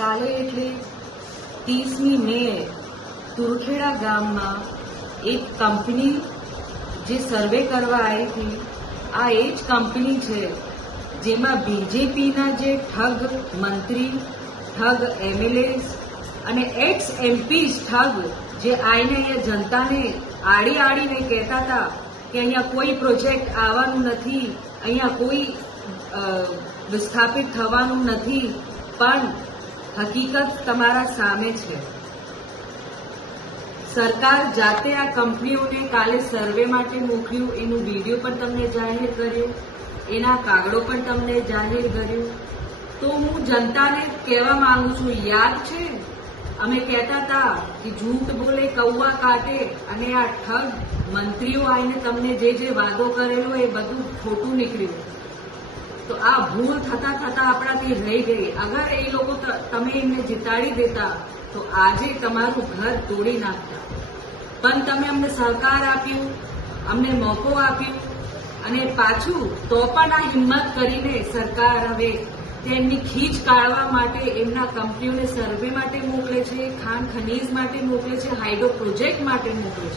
કાલે એટલે 30મી મે તુરખેડા ગામમાં એક કંપની જે સર્વે કરવા આવી હતી, આ એ જ કંપની છે જેમાં બીજેપીના જે ઠગ મંત્રી, ઠગ એમએલએસ અને એક્સ એમપીઝ ઠગ જે આવીને અહીંયા જનતાને આડીને કહેતા હતા કે અહીંયા કોઈ પ્રોજેક્ટ આવવાનું નથી, અહીંયા કોઈ વિસ્થાપિત થવાનું નથી, પણ હકીકત તમારા સામે છે. સરકાર જાતે આ કંપનીઓને કાલે સર્વે માટે મોકલ્યું, એનું વિડીયો પણ તમને જાહેર કર્યો, એના કાગળો પણ તમને જાહેર કર્યું. તો હું જનતાને કહેવા માંગુ છું, યાદ છે અમે કહેતા હતા કે જૂઠ બોલે કૌવા કાટે, અને આ ઠગ મંત્રીઓ આવીને તમને જે વાદો કરેલો એ બધું ખોટું નીકળ્યું. તો આ ભૂલ થતા આપણાથી રહી ગઈ. અગર એ લોકો તમે એમને જીતાડી દેતા તો આજે તમારું ઘર તોડી નાખતા. પણ તમે અમને સહકાર આપ્યું, અમને મોકો આપ્યું, અને પાછું તો પણ આ હિંમત કરીને સરકાર હવે તેમની ખીચ કાઢવા માટે એમના કંપનીઓને સર્વે માટે મોકલે છે, ખાણ ખનીજ માટે મોકલે છે, હાઇડ્રો પ્રોજેક્ટ માટે મોકલે છે.